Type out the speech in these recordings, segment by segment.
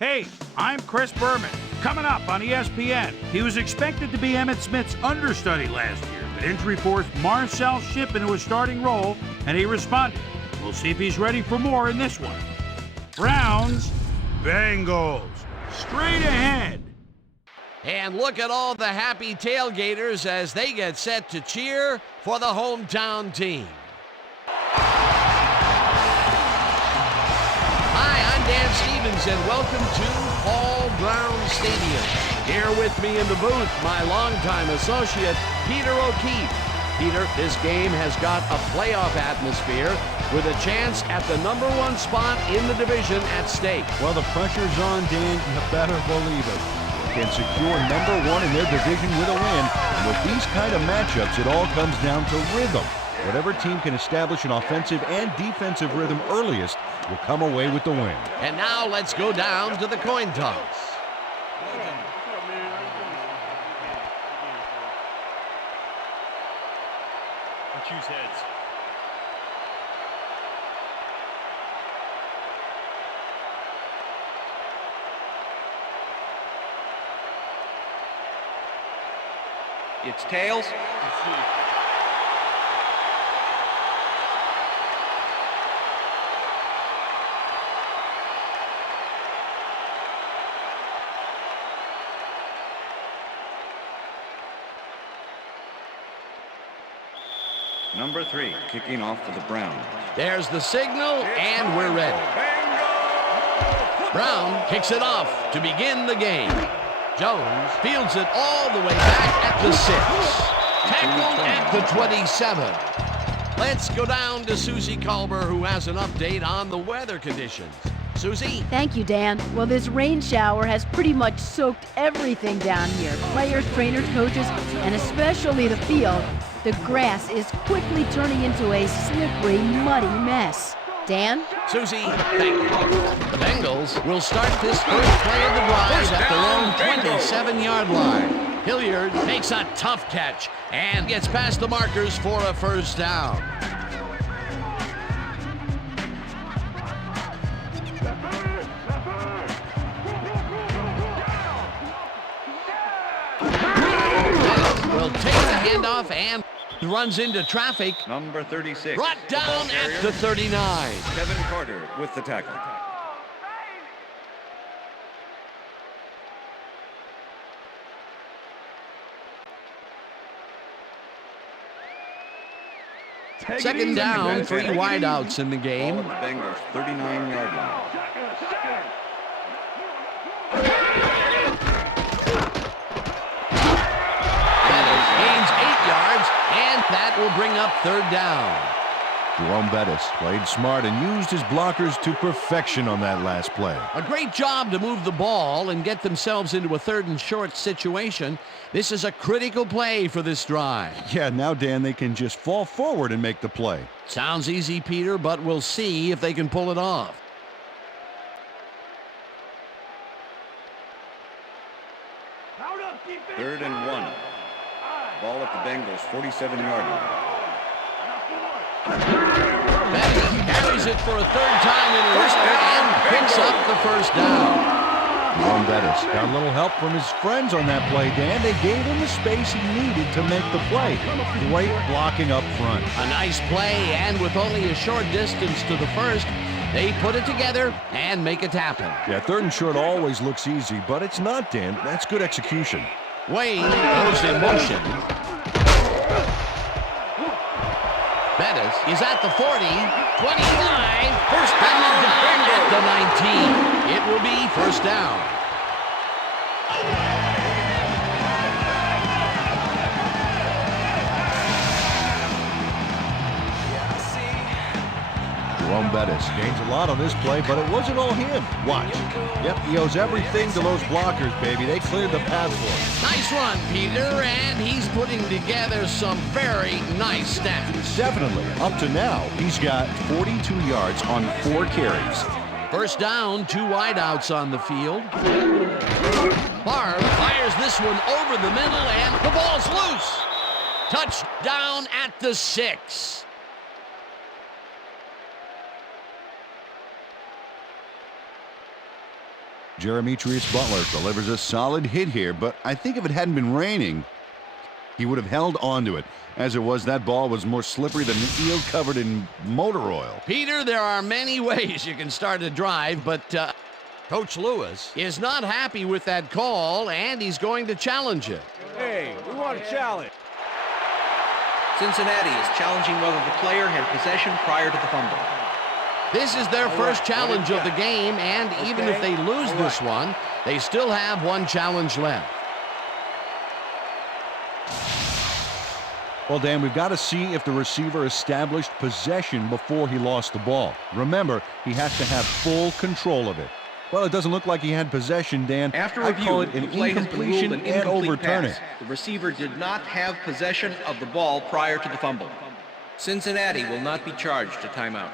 Hey, I'm Chris Berman. Coming up on ESPN, he was expected to be Emmitt Smith's understudy last year, but injury forced Marcel Shipp into a starting role, and he responded. We'll see if he's ready for more in this one. Browns, Bengals, straight ahead. And look at all the happy tailgaters as they get set to cheer for the hometown team. Hi, I'm Dan Stevens, and welcome to Paul Brown Stadium. Here with me in the booth, my longtime associate, Peter O'Keefe. Peter, this game has got a playoff atmosphere with a chance at the #1 spot in the division at stake. Well, the pressure's on, Dan. You better believe it. Can secure #1 in their division with a win. And with these kind of matchups, it all comes down to rhythm. Whatever team can establish an offensive and defensive rhythm earliest will come away with the win. And now let's go down to the coin toss. I'll choose heads. It's tails. Number 3, kicking off for the Browns. There's the signal, and we're ready. Brown kicks it off to begin the game. Jones fields it all the way back at the 6. Tackled at the 27. Let's go down to Susie Culber, who has an update on the weather conditions. Susie? Thank you, Dan. Well, this rain shower has pretty much soaked everything down here. Players, trainers, coaches, and especially the field. The grass is quickly turning into a slippery, muddy mess. Dan? Susie, thank you. The Bengals will start this first play of the drive at their own 27-yard line. Hilliard makes a tough catch and gets past the markers for a first down. Will take the handoff and runs into traffic. Number 36. Brought down at the 39. Kevin Carter with the tackle. Second down, 3 wideouts in the game. Ball at the Bengals 39-yard line. Gains 8 yards, and that will bring up third down. Jerome Bettis played smart and used his blockers to perfection on that last play. A great job to move the ball and get themselves into a 3rd and short situation. This is a critical play for this drive. Yeah, now, Dan, they can just fall forward and make the play. Sounds easy, Peter, but we'll see if they can pull it off. Third and 1. Ball at the Bengals 47-yard line. Bettis carries it for a 3rd time in a row and picks up the first down. Jerome Bettis got a little help from his friends on that play, Dan. They gave him the space he needed to make the play. Great blocking up front. A nice play, and with only a short distance to the first, they put it together and make it happen. Yeah, 3rd and short always looks easy, but it's not, Dan. That's good execution. Wayne goes in motion. Bettis is at the 40, 25, first down at the 19. It will be first down. Jerome Bettis gains a lot on this play, but it wasn't all him. Watch. Yep, he owes everything to those blockers, baby. They cleared the path for him. Nice run, Peter, and he's putting together some very nice stats. Definitely. Up to now, he's got 42 yards on 4 carries. First down, 2 wideouts on the field. Barr fires this one over the middle, and the ball's loose. Touchdown at the 6. Demetrius Butler delivers a solid hit here, but I think if it hadn't been raining, he would have held onto it. As it was, that ball was more slippery than an eel covered in motor oil. Peter, there are many ways you can start a drive, but Coach Lewis is not happy with that call, and he's going to challenge it. Hey, we want a challenge. Cincinnati is challenging whether the player had possession prior to the fumble. This is their first challenge of the game, and even if they lose this one, they still have one challenge left. Well, Dan, we've got to see if the receiver established possession before he lost the ball. Remember, he has to have full control of it. Well, it doesn't look like he had possession, Dan. After I review, call it the an play has been ruled incompletion an and incomplete overturn pass. it. The receiver did not have possession of the ball prior to the fumble. Cincinnati will not be charged a timeout.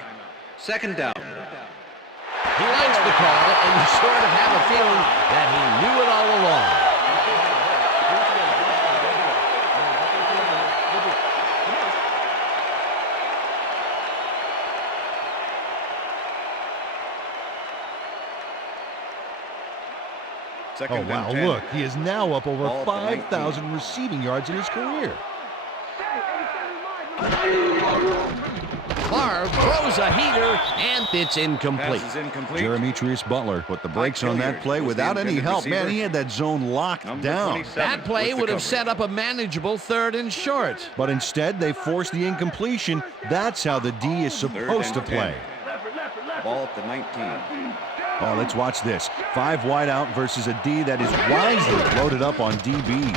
Second down. He likes the call, and you sort of have a feeling that he knew it all along. Oh, wow, look, he is now up over Ball at the 5,000 receiving yards in his career. Favre throws a heater, and it's incomplete. Pass is incomplete. Demetrius Butler put the brakes on that play without any help. Man, he had that zone locked down. That play would have set up a manageable 3rd and short. But instead, they forced the incompletion. That's how the D is supposed to play. Ball at the 19. Oh, let's watch this. 5 wide out versus a D that is wisely loaded up on DBs. Wayne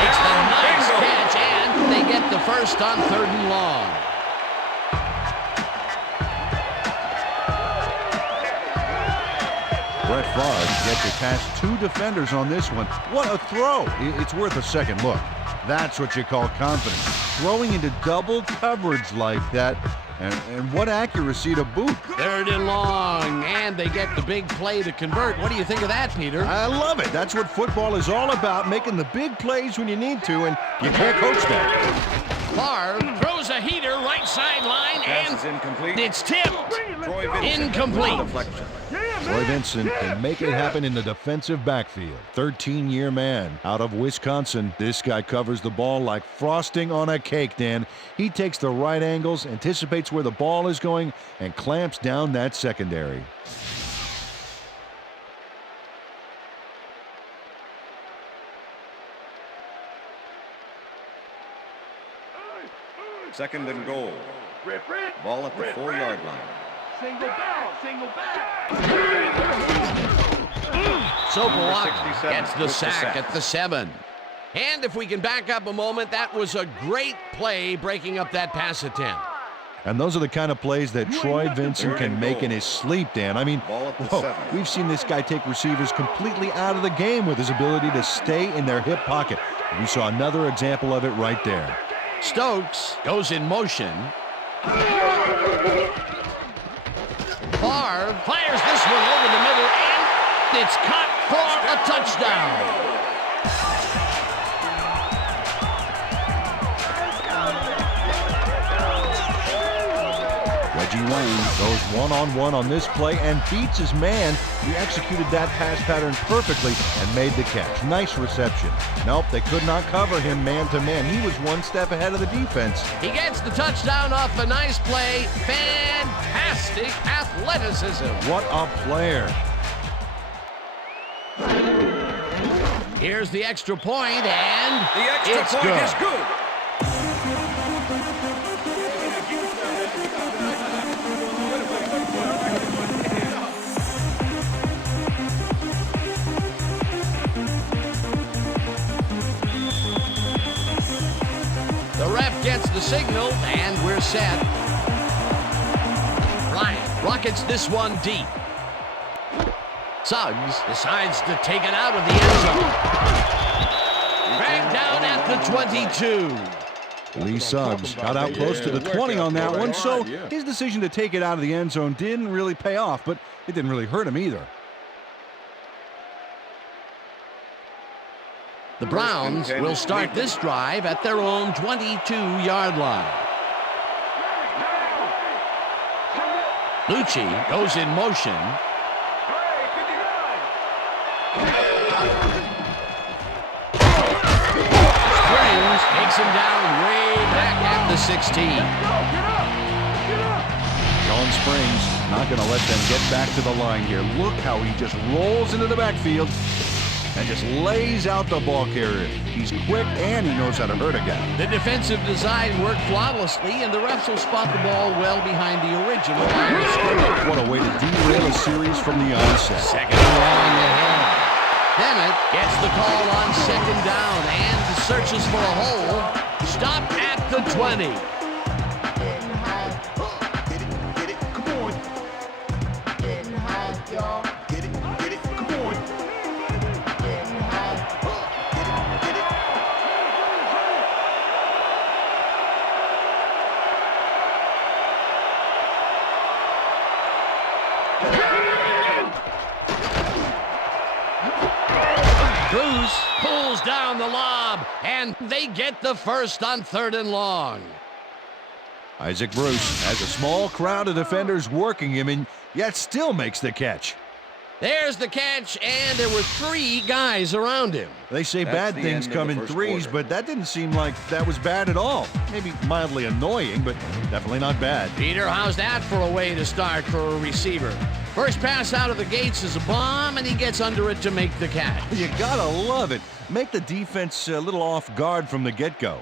takes the nice catch, and they get the first on 3rd and long. Brett Favre gets it past 2 defenders on this one. What a throw. It's worth a second look. That's what you call confidence. Throwing into double coverage like that. And what accuracy to boot. 3rd and long, and they get the big play to convert. What do you think of that, Peter? I love it. That's what football is all about, making the big plays when you need to, and you can't coach that. Favre throws a heater right sideline, Pass and is incomplete. it's tipped. Troy Vincent. Incomplete. Deflection. Troy Vincent can make it happen in the defensive backfield. 13-year man out of Wisconsin. This guy covers the ball like frosting on a cake, Dan. He takes the right angles, anticipates where the ball is going, and clamps down that secondary. Second and goal. Ball at the 4-yard line. Single back. Sopawaka 67 gets the with the sack sack. at the 7. And if we can back up a moment, that was a great play breaking up that pass attempt. And those are the kind of plays that Troy Vincent can make in his sleep, Dan. I mean, Ball at the whoa, 7. we've seen this guy take receivers completely out of the game with his ability to stay in their hip pocket. We saw another example of it right there. Stokes goes in motion. Favre fires this one over the middle, and it's caught for a touchdown. Reggie Wayne goes one-on-one on this play and beats his man. He executed that pass pattern perfectly and made the catch. Nice reception. Nope, they could not cover him man-to-man. He was one step ahead of the defense. He gets the touchdown off a nice play. Fantastic athleticism. What a player. Here's the extra point, and The extra it's point good. is good. The ref gets the signal, and we're set. Bryant rockets this one deep. Suggs decides to take it out of the end zone. Dragged down at the 22. Lee Suggs got out close to the 20 on that one, so his decision to take it out of the end zone didn't really pay off, but it didn't really hurt him either. The Browns will start this drive at their own 22-yard line. Lucci goes in motion. takes him down way back at the 16. Sean Springs not going to let them get back to the line here. Look how he just rolls into the backfield and just lays out the ball carrier. He's quick and he knows how to hurt a guy. The defensive design worked flawlessly, and the refs will spot the ball well behind the original line of scrimmage. What a way to derail a series from the onset. Second and long ahead. Bennett gets the call on second down and searches for a hole. Stopped at the 20. Cruz pulls down the lob, and they get the first on 3rd and long. Isaac Bruce has a small crowd of defenders working him, and yet still makes the catch. There's the catch, and there were 3 guys around him. They say bad things come in threes, but that didn't seem like that was bad at all. Maybe mildly annoying, but definitely not bad. Peter, how's that for a way to start for a receiver? First pass out of the gates is a bomb, and he gets under it to make the catch. You gotta love it. Make the defense a little off guard from the get-go.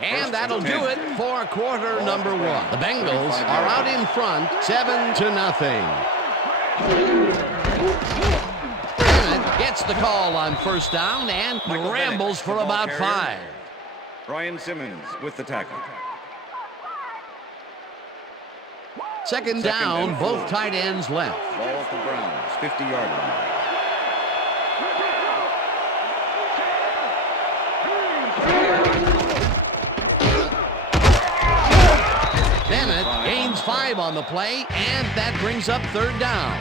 And that'll do it for quarter number 1. The Bengals are out in front, 7-0. Bennett gets the call on first down and rambles for about 5. Brian Simmons with the tackle. Second down, both tight ends left. Ball at the Browns, 50-yard line. Bennett gains 5 on the play, and that brings up 3rd down.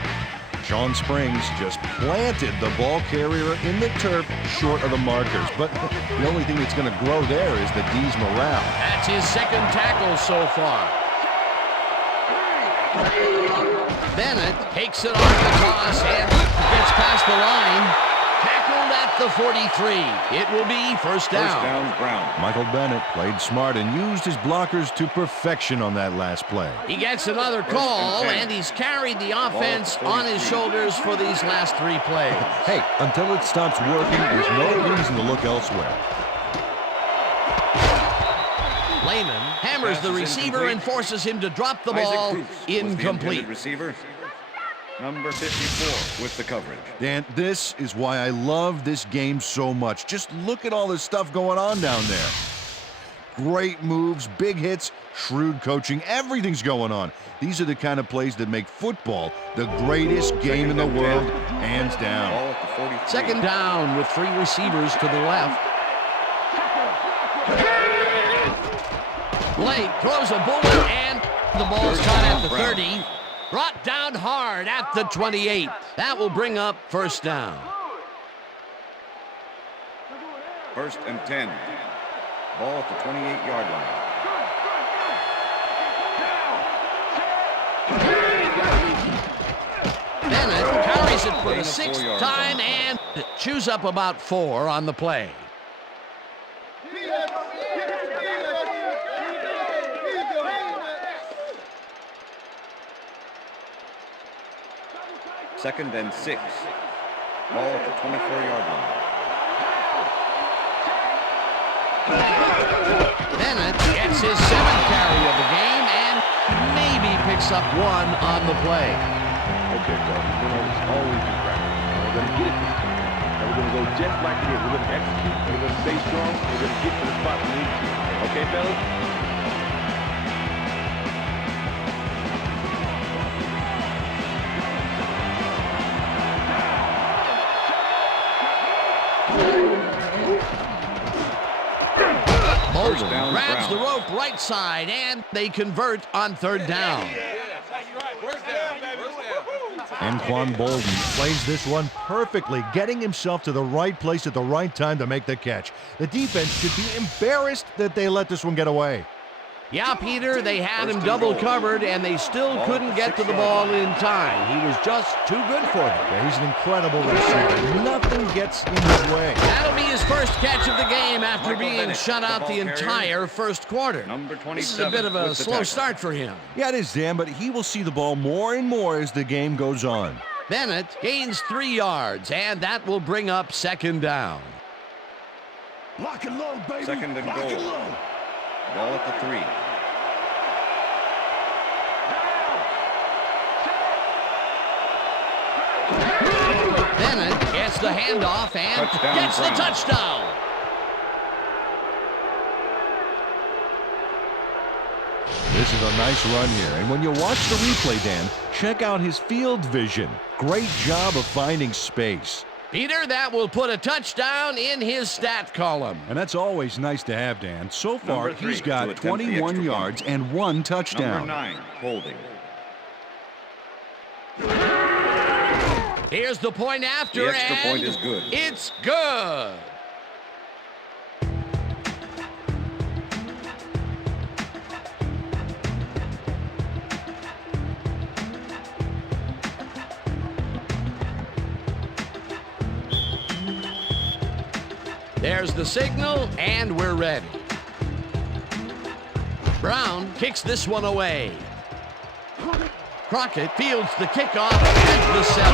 Sean Springs just planted the ball carrier in the turf short of the markers, but the only thing that's going to grow there is the D's morale. That's his second tackle so far. Bennett takes it off the toss and gets past the line. Tackled at the 43. It will be first down. First down, Brown. Michael Bennett played smart and used his blockers to perfection on that last play. He gets another call, and he's carried the offense on his shoulders for these last 3 plays. Hey, until it stops working, there's no reason to look elsewhere. Lehman hammers the receiver and forces him to drop the ball. Incomplete. Receiver. Number 54 with the coverage. Dan, this is why I love this game so much. Just look at all this stuff going on down there. Great moves, big hits, shrewd coaching, everything's going on. These are the kind of plays that make football the greatest game in the world, hands down. Ball at the 43. Second down with 3 receivers to the left. Blake throws a bullet, and the ball's caught at the 30. Brought down hard at the 28. That will bring up first down. 1st and 10. Ball at the 28-yard line. Bennett carries it for the 6th time and chews up about 4 on the play. Second and 6. Ball at the 24-yard line. Bennett gets his 7th carry of the game and maybe picks up 1 on the play. Okay, so it's always in practice. We're going to get it this time. And we're going to go just like it is. We're going to execute. We're going to stay strong. We're going to get to the spot we need to. Okay, fellas? Bolden grabs the rope right side, and they convert on 3rd down. Anquan Bolden plays this one perfectly, getting himself to the right place at the right time to make the catch. The defense should be embarrassed that they let this one get away. Yeah, Peter, they had him double covered, and they still couldn't get to the ball in time. He was just too good for them. Yeah, he's an incredible receiver. Nothing gets in his way. That'll be his first catch of the game after being shut out the entire first quarter. This is a bit of a slow start for him. Yeah, it is, Dan, but he will see the ball more and more as the game goes on. Bennett gains 3 yards, and that will bring up second down. Lock and load, baby. Second and Lock goal. and load. Ball at the 3. Bennett gets the handoff and Touchdown, gets the Brown. touchdown. This is a nice run here, and when you watch the replay, Dan, check out his field vision. Great job of finding space. Peter, that will put a touchdown in his stat column. And that's always nice to have, Dan. So far, Number 3 he's to got attempt the 21 extra yards point. and 1 touchdown. Number 9, holding. Here's the point after, The extra and point is good. It's good. There's the signal, and we're ready. Brown kicks this one away. Crockett fields the kickoff at the 7.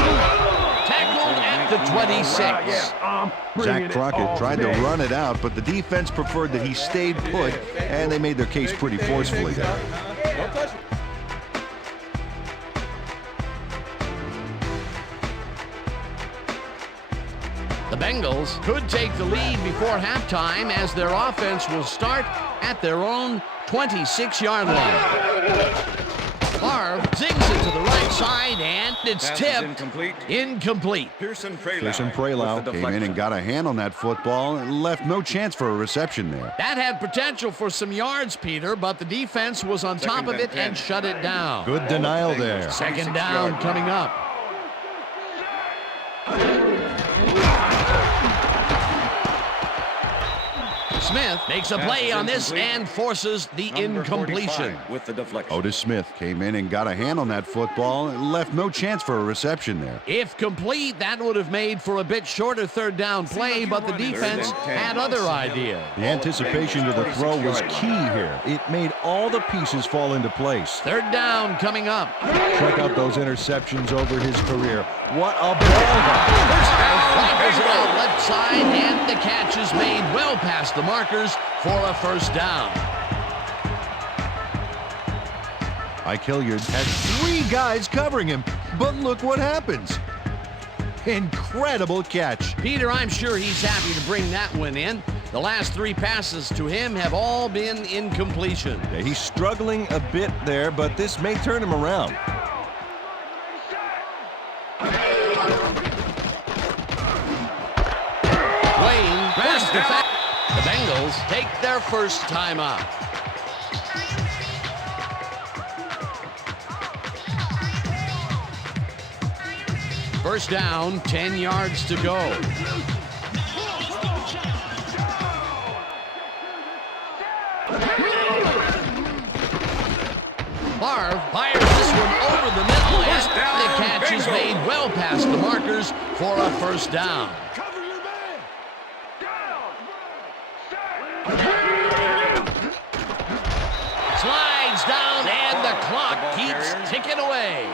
Tackled at the 26. Zach Crockett tried to run it out, but the defense preferred that he stayed put, and they made their case pretty forcefully there. The Bengals could take the lead before halftime as their offense will start at their own 26-yard line. Favre zings it to the right side, and it's Pass is tipped. incomplete. Incomplete. Pearson Pearson Prelau came in and got a hand on that football and left no chance for a reception there. That had potential for some yards, Peter, but the defense was on top of it and shut it down. Good denial there. Second down coming up. Smith makes a play on this and forces the incompletion. With the deflection. Otis Smith came in and got a hand on that football and left no chance for a reception there. If complete, that would have made for a bit shorter third down play, but the defense had other ideas. The anticipation to the throw was key here. It made all the pieces fall into place. Third down coming up. Check out those interceptions over his career. What a ball! Fires it out left side, and the catch is made well past the markers for a first down. Ike Hilliard had 3 guys covering him, but look what happens. Incredible catch. Peter, I'm sure he's happy to bring that one in. The last 3 passes to him have all been incompletion. Yeah, he's struggling a bit there, but this may turn him around. Wayne grabs the fact. The Bengals take their first time out. First down, 10 yards to go. Favre fires this one over the middle, and the catch is made well past the markers for a first down. Cover your man. Slides down, and the clock keeps ticking away.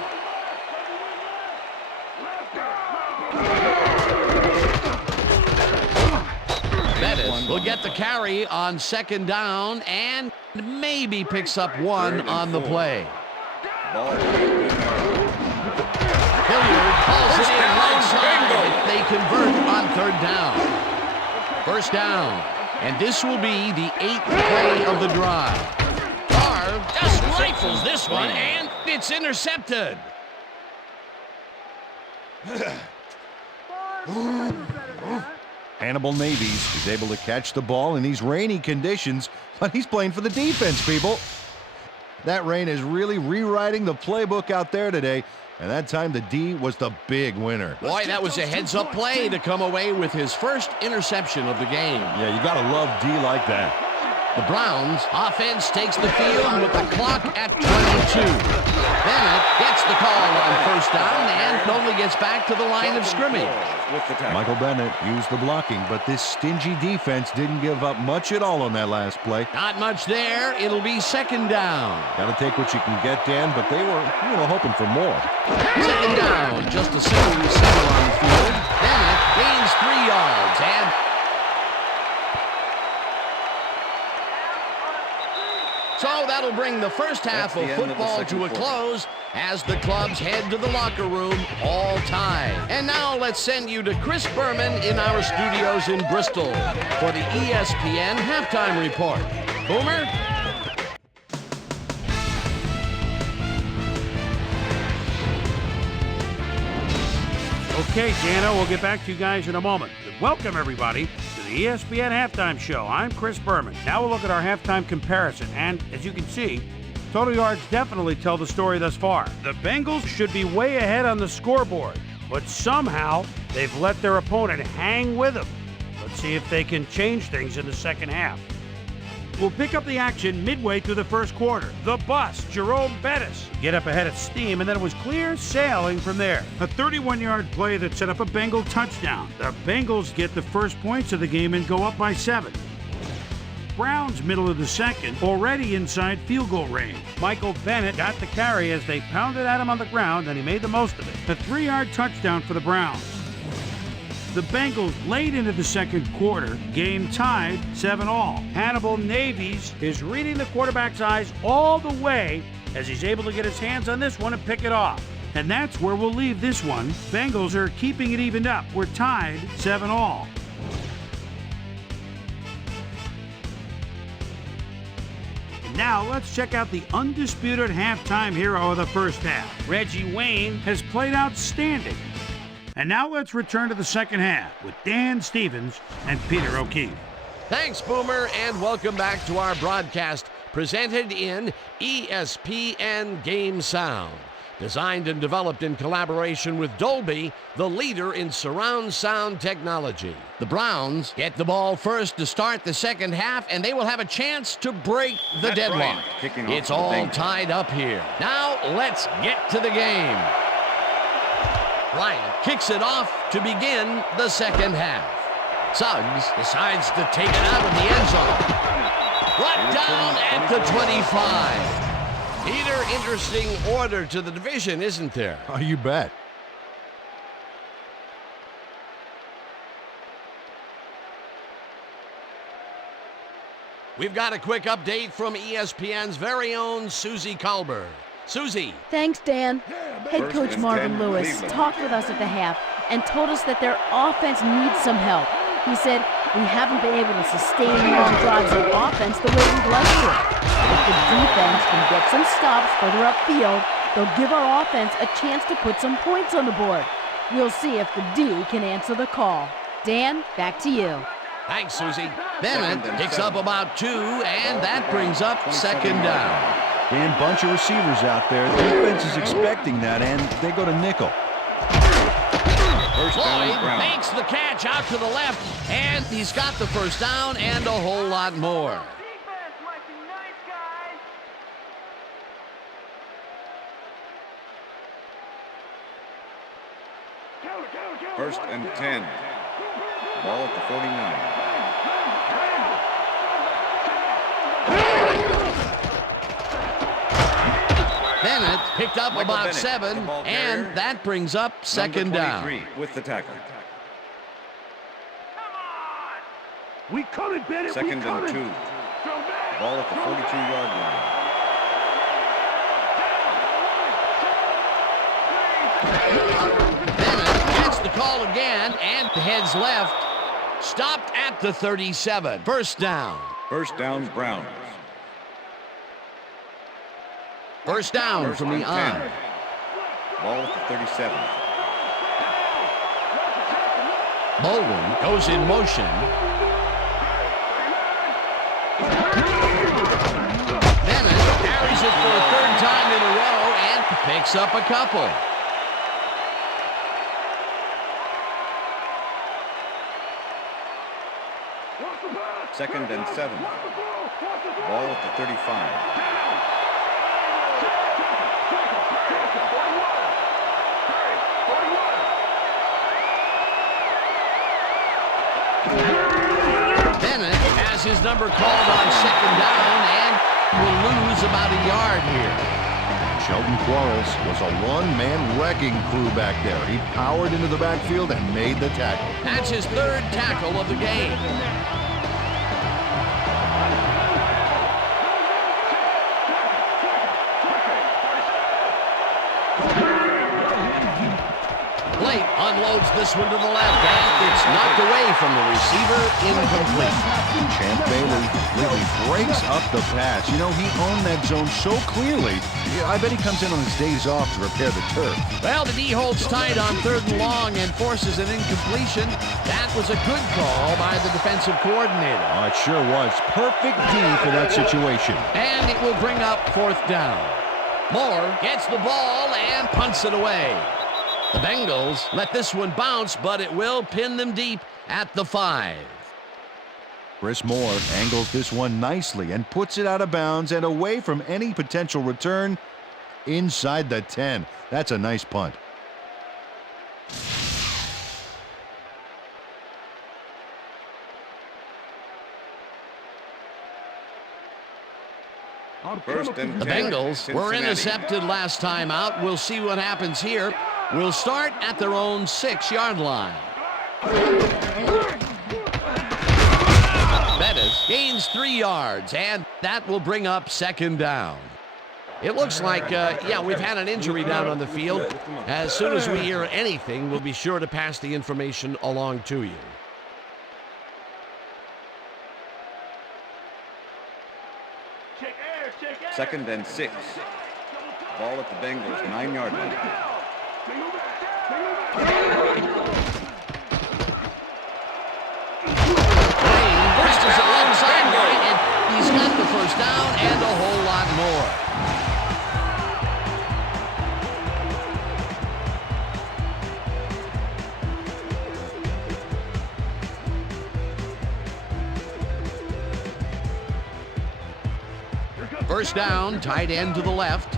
Bennett will get the carry on second down and maybe picks up 1 on the play. Hilliard calls it in right side. They convert on third down. First down. And this will be the 8th play of the drive. Favre just rifles this one, and it's intercepted. Hannibal Navies is able to catch the ball in these rainy conditions, but he's playing for the defense, people. That rain is really rewriting the playbook out there today, and that time the D was the big winner. Boy, that was a heads-up play to come away with his first interception of the game. Yeah, you gotta love D like that. The Browns offense takes the field with the clock at 22. Bennett gets the call on first down and only gets back to the line of scrimmage. Michael Bennett used the blocking, but this stingy defense didn't give up much at all on that last play. Not much there. It'll be second down. Got to take what you can get, Dan, but they were, hoping for more. Second down. Just a single receiver on the field. Bennett gains 3 yards and so that'll bring the first half of football to a close as the clubs head to the locker room all tied. And now let's send you to Chris Berman in our studios in Bristol for the ESPN Halftime Report. Boomer? Okay, Dano, we'll get back to you guys in a moment. Welcome, everybody, to the ESPN Halftime Show. I'm Chris Berman. Now we'll look at our halftime comparison, and as you can see, total yards definitely tell the story thus far. The Bengals should be way ahead on the scoreboard, but somehow they've let their opponent hang with them. Let's see if they can change things in the second half. We'll pick up the action midway through the first quarter. The bus, Jerome Bettis, get up ahead of steam, and then it was clear sailing from there. A 31-yard play that set up a Bengal touchdown. The Bengals get the first points of the game and go up by 7. Browns, middle of the second, already inside field goal range. Michael Bennett got the carry as they pounded at him on the ground, and he made the most of it. A 3-yard touchdown for the Browns. The Bengals late into the second quarter, game tied 7-all. Hannibal Navies is reading the quarterback's eyes all the way as he's able to get his hands on this one and pick it off. And that's where we'll leave this one. Bengals are keeping it evened up. We're tied 7-all. Now let's check out the undisputed halftime hero of the first half. Reggie Wayne has played outstanding. And now let's return to the second half with Dan Stevens and Peter O'Keefe. Thanks, Boomer, and welcome back to our broadcast presented in ESPN Game Sound. Designed and developed in collaboration with Dolby, the leader in surround sound technology. The Browns get the ball first to start the second half, and they will have a chance to break the deadlock. It's all tied up here. Now let's get to the game. Bryant kicks it off to begin the second half. Suggs decides to take it out of the end zone. Brought down at the 25. Peter, interesting order to the division, isn't there? Oh, you bet. We've got a quick update from ESPN's very own Susie Colbert. Susie. Thanks, Dan. Head coach Marvin Lewis talked with us at the half and told us that their offense needs some help. He said, we haven't been able to sustain long drives of offense the way we'd like to. If the defense can get some stops further upfield, they'll give our offense a chance to put some points on the board. We'll see if the D can answer the call. Dan, back to you. Thanks, Susie. Bennett picks up about 2, and that brings up second down. Dan, bunch of receivers out there. The defense is expecting that, and they go to nickel. Floyd makes the catch out to the left, and he's got the first down and a whole lot more. First and 10. Ball at the 49. Bennett picked up about 7, and that brings up second down. With the tackle. We coming, Bennett. Second and 2. Ball at the 42-yard line. Bennett gets the call again and heads left. Stopped at the 37. First down. First down, Browns. First down from the I. Ball at the 37. Baldwin goes in motion. Bennett carries it for a third time in a row and picks up a couple. 2nd and 7. Ball at the 35. Bennett has his number called on 2nd down and will lose about a yard here. Sheldon Quarles was a one-man wrecking crew back there. He powered into the backfield and made the tackle. That's his 3rd tackle of the game. Blake unloads this one to the left, and it's knocked away from the receiver, incomplete. Champ Bailey really breaks up the pass. You know, he owned that zone so clearly. I bet he comes in on his days off to repair the turf. Well, the D holds tight on 3rd and long and forces an incompletion. That was a good call by the defensive coordinator. Oh, it sure was. Perfect D for that situation. And it will bring up 4th down. Moore gets the ball and punts it away. The Bengals let this one bounce, but it will pin them deep at the 5. Chris Moore angles this one nicely and puts it out of bounds and away from any potential return inside the 10. That's a nice punt. The Bengals were intercepted last time out. We'll see what happens here. We'll start at their own 6-yard line. Bettis gains 3 yards, and that will bring up 2nd down. It looks like, we've had an injury down on the field. As soon as we hear anything, we'll be sure to pass the information along to you. Second and 6. Ball at the Bengals 9-yard line. First is a long sideline, and he's got the 1st down and a whole lot more. First down, tight end to the left.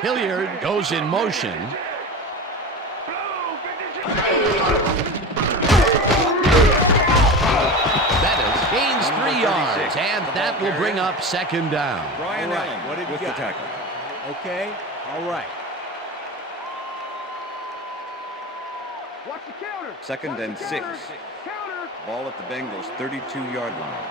Hilliard goes in motion. Bettis gains 3 yards, and that will bring up 2nd down. Brian Allen with the tackle. Okay, all right. Watch the counter. 2nd and 6. Counter. Ball at the Bengals 32-yard line.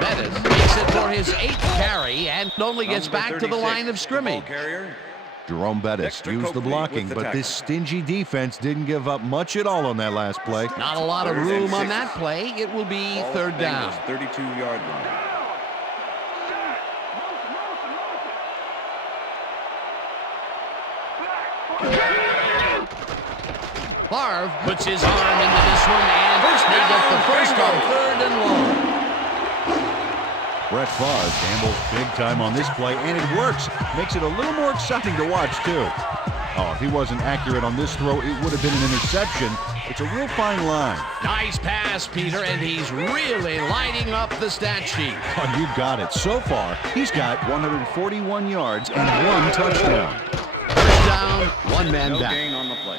Bettis makes it for his 8th carry and only gets back to the line of scrimmage. Jerome Bettis used the blocking, but this stingy defense didn't give up much at all on that last play. Not a lot of room on that play. It will be 3rd down. 32-yard line. Favre puts his arm into this one, and they get the 1st on 3rd and long. Brett Favre gambles big time on this play, and it works. Makes it a little more exciting to watch, too. Oh, if he wasn't accurate on this throw, it would have been an interception. It's a real fine line. Nice pass, Peter, and he's really lighting up the stat sheet. Oh, you got it. So far, he's got 141 yards and 1 touchdown. 1st down, 1 man No down. gain on the play.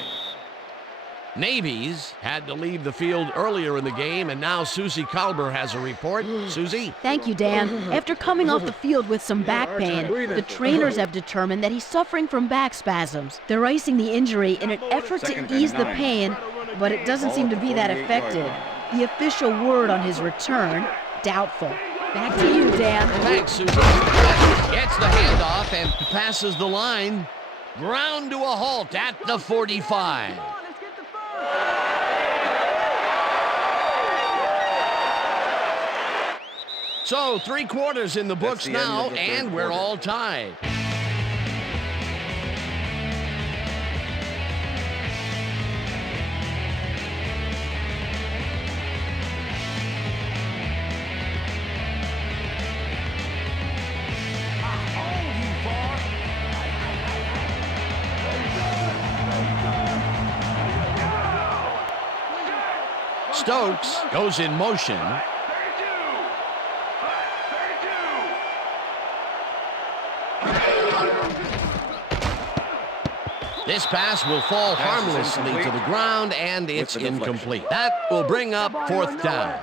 Navies had to leave the field earlier in the game, and now Susie Kalber has a report. Susie? Thank you, Dan. After coming off the field with some back pain, the trainers have determined that he's suffering from back spasms. They're icing the injury in an effort to ease the pain, but it doesn't seem to be that effective. The official word on his return, doubtful. Back to you, Dan. Thanks, Susie. Gets the handoff and passes the line. Ground to a halt at the 45. So 3 quarters in the books the end now, of the third and we're quarter. all tied. Stokes goes in motion. This pass will fall harmlessly to the ground, and it's incomplete. That will bring up 4th down.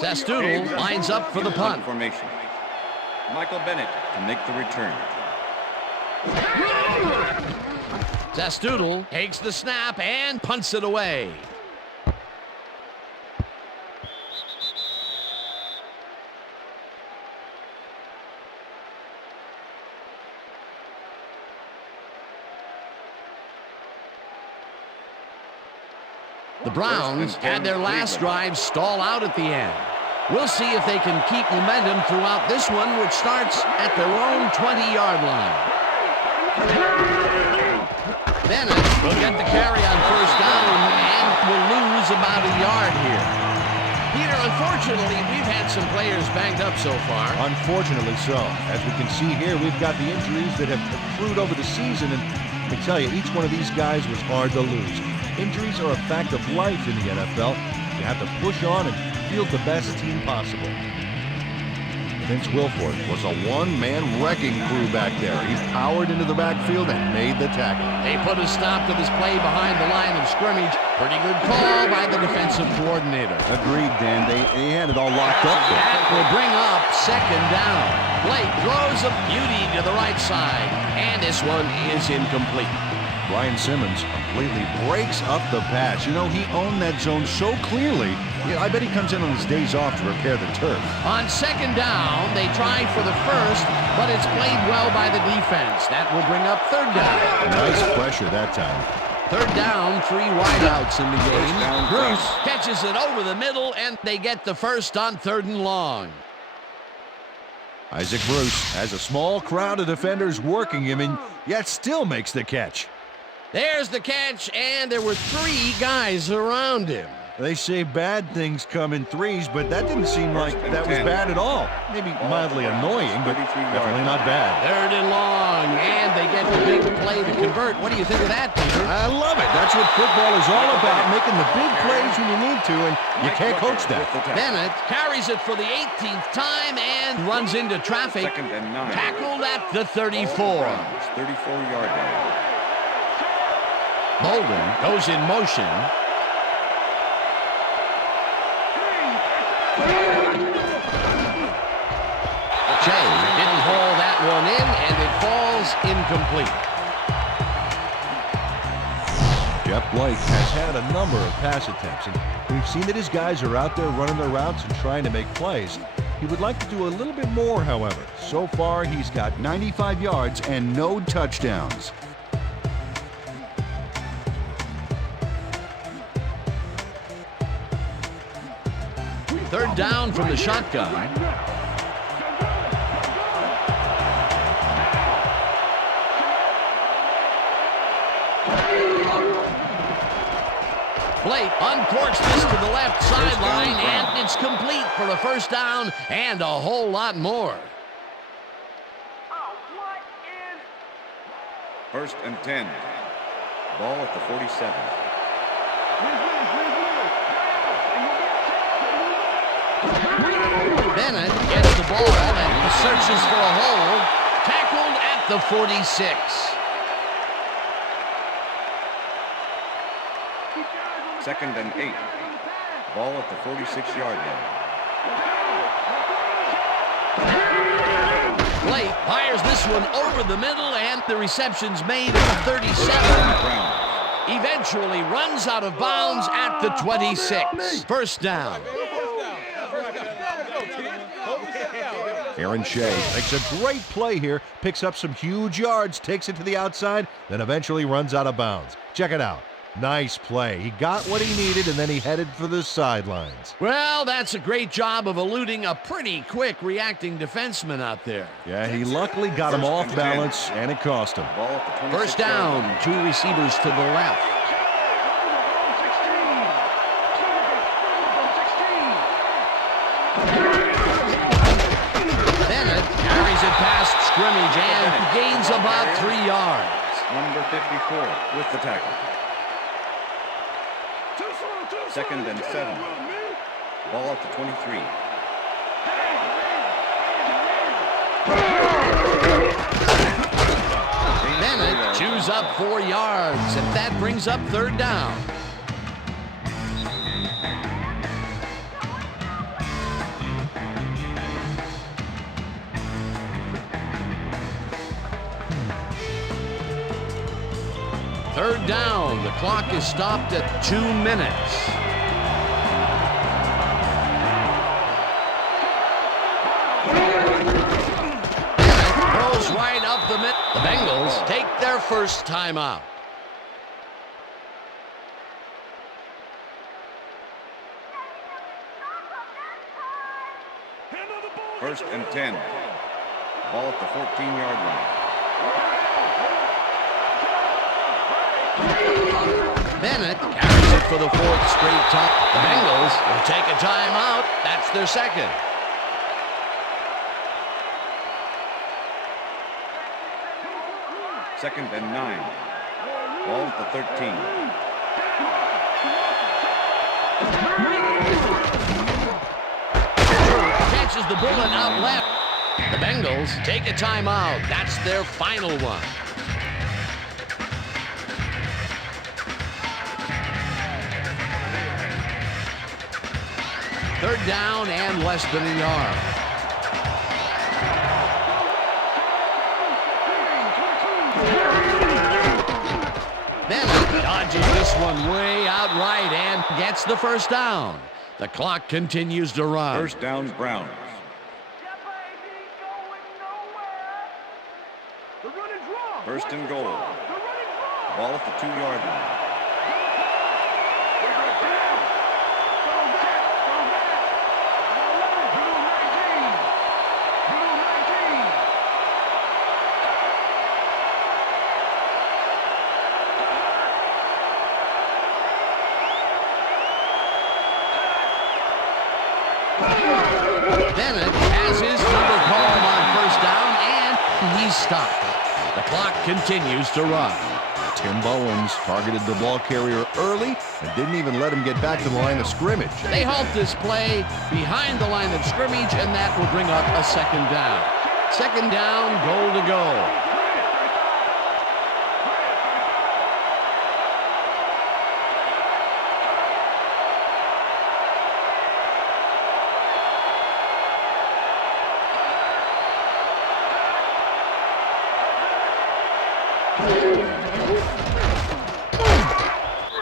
Testoodle lines up for the punt. Formation. Michael Bennett to make the return. Testoodle takes the snap and punts it away. The Browns had their last drive stall out at the end. We'll see if they can keep momentum throughout this one, which starts at their own 20-yard line. Bennett will get the carry on 1st down and will lose about a yard here. Peter, unfortunately, we've had some players banged up so far. Unfortunately so. As we can see here, we've got the injuries that have accrued over the season, and I tell you, each one of these guys was hard to lose. Injuries are a fact of life in the NFL. You have to push on and field the best team possible. Vince Wilfork was a one-man wrecking crew back there. He powered into the backfield and made the tackle. They put a stop to this play behind the line of scrimmage. Pretty good call by the defensive coordinator. Agreed, Dan. They had it all locked up there. That will bring up 2nd down. Blake throws a beauty to the right side, and this one is incomplete. Brian Simmons completely breaks up the pass. You know, he owned that zone so clearly. Yeah, I bet he comes in on his days off to repair the turf. On 2nd down, they tried for the first, but it's played well by the defense. That will bring up 3rd down. Nice pressure that time. 3rd down, 3 wideouts in the game. Bruce catches it over the middle, and they get the first on 3rd and long. Isaac Bruce has a small crowd of defenders working him, and yet still makes the catch. There's the catch, and there were 3 guys around him. They say bad things come in threes, but that didn't seem like that was bad at all. Maybe mildly annoying, but definitely not bad. 3rd and long, and they get the big play to convert. What do you think of that, Peter? I love it. That's what football is all about, making the big plays when you need to, and you can't coach that. Bennett carries it for the 18th time and runs into traffic. 2nd and 9. Tackled at the 34. 34-yard line. Bolden goes in motion. Jay didn't haul that one in, and it falls incomplete. Jeff Blake has had a number of pass attempts, and we've seen that his guys are out there running their routes and trying to make plays. He would like to do a little bit more, however. So far, he's got 95 yards and no touchdowns. 3rd down from the shotgun. Blake uncorks this to the left sideline, and it's complete for a 1st down and a whole lot more. 1st and 10. Ball at the 47. Bennett gets the ball and searches for a hole. Tackled at the 46. 2nd and 8. Ball at the 46-yard line. Blake fires this one over the middle, and the reception's made at the 37. Eventually runs out of bounds at the 26. 1st down. Aaron Shea makes a great play here, picks up some huge yards, takes it to the outside, then eventually runs out of bounds. Check it out. Nice play. He got what he needed, and then he headed for the sidelines. Well, that's a great job of eluding a pretty quick reacting defenseman out there. Yeah, he luckily got him off balance, and it cost him. 1st down, 2 receivers to the left. Bennett carries it past scrimmage and gains about 3 yards. Number 54 with the tackle. 2nd and 7. Ball at the 23. Bennett chews up 4 yards, and that brings up 3rd down. Third down. The clock is stopped at 2 minutes. Throws right up the middle. The Bengals take their first timeout. First and 10. Ball at the 14-yard line. Bennett carries it for the 4th straight time. The Bengals will take a timeout. That's their second. Second and 9. Ball at the 13. Catches the bullet out left. The Bengals take a timeout. That's their final one. Third down and less than a yard. Bennett dodges this one way out right and gets the first down. The clock continues to run. First down, Browns. First and goal. Ball at the 2-yard line. Bennett has his number called on first down, and he's stopped. The clock continues to run. Tim Bowens targeted the ball carrier early and didn't even let him get back to the line of scrimmage. They halt this play behind the line of scrimmage, and that will bring up a second down. Second down, goal to go.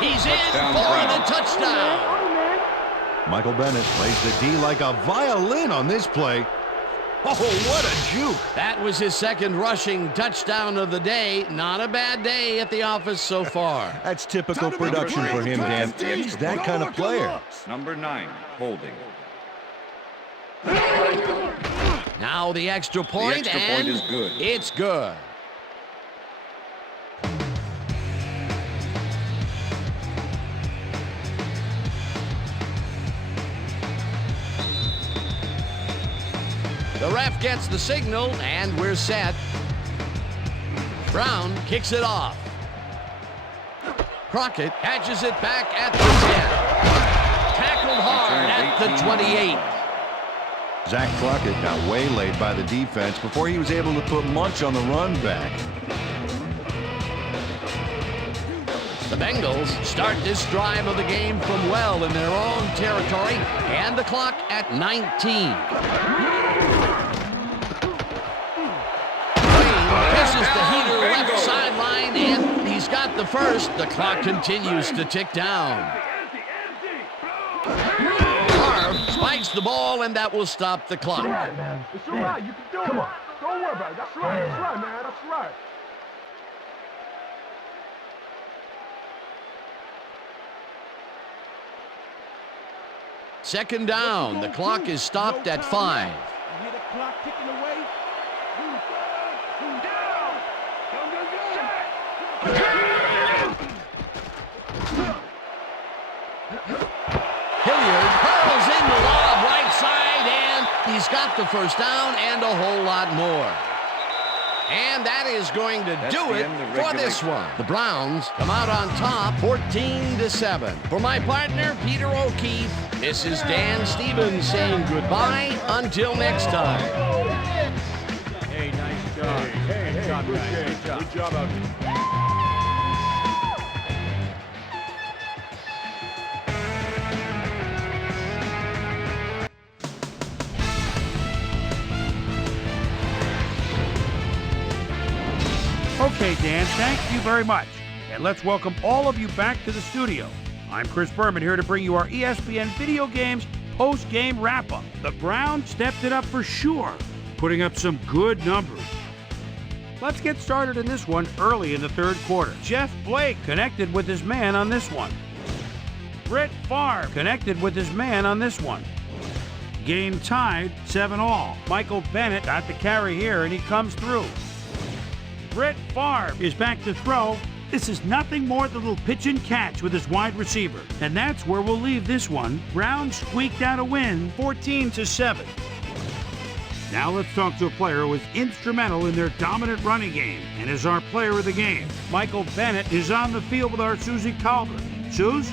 He's in for the touchdown. Michael Bennett plays the D like a violin on this play. Oh, what a juke. That was his second rushing touchdown of the day. Not a bad day at the office so far. That's typical production for him, Dan. He's that kind of player. Number 9, holding. Now the extra point, The extra point is good. It's good. The ref gets the signal, and we're set. Brown kicks it off. Crockett catches it back at the 10. Tackled hard at the 28. Zach Crockett got waylaid by the defense before he was able to put much on the run back. The Bengals start this drive of the game from well in their own territory, and the clock at 19. Pushes the heater left sideline, and he's got the first. The clock continues to tick down. Harv spikes the ball, and that will stop the clock. It's all right. You can do it. Don't worry about it. That's right. That's right, man. That's right. Second down. The clock is stopped at 5. You hear the clock ticking away? Hilliard hurls in the lob right side, and he's got the first down and a whole lot more. And that is going to That's do the it end of for this regulation. one. The Browns come out on top 14-7. For my partner, Peter O'Keefe, this is Dan Stevens saying goodbye until next time. Hey, nice job. Hey, good job, guys. Good job. Good job out there. Okay, Dan, thank you very much. And let's welcome all of you back to the studio. I'm Chris Berman here to bring you our ESPN Video Games post-game wrap-up. The Browns stepped it up for sure, putting up some good numbers. Let's get started in this one early in the third quarter. Jeff Blake connected with his man on this one. Brett Favre connected with his man on this one. Game tied 7-all. Michael Bennett got the carry here, and he comes through. Brett Favre is back to throw. This is nothing more than a little pitch and catch with his wide receiver. And that's where we'll leave this one. Browns squeaked out a win, 14-7. Now let's talk to a player who was instrumental in their dominant running game and is our player of the game. Michael Bennett is on the field with our Susie Calder. Suze?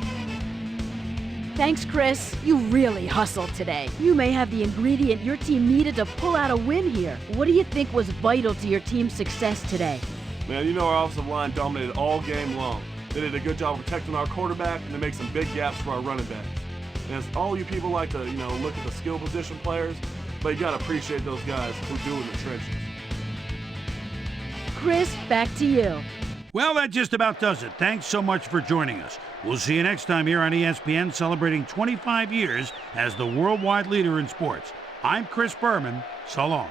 Thanks, Chris. You really hustled today. You may have the ingredient your team needed to pull out a win here. What do you think was vital to your team's success today? Man, you know our offensive line dominated all game long. They did a good job of protecting our quarterback, and they make some big gaps for our running backs. And as all you people like to, look at the skill position players, but you got to appreciate those guys who do in the trenches. Chris, back to you. Well, that just about does it. Thanks so much for joining us. We'll see you next time here on ESPN, celebrating 25 years as the worldwide leader in sports. I'm Chris Berman. So long.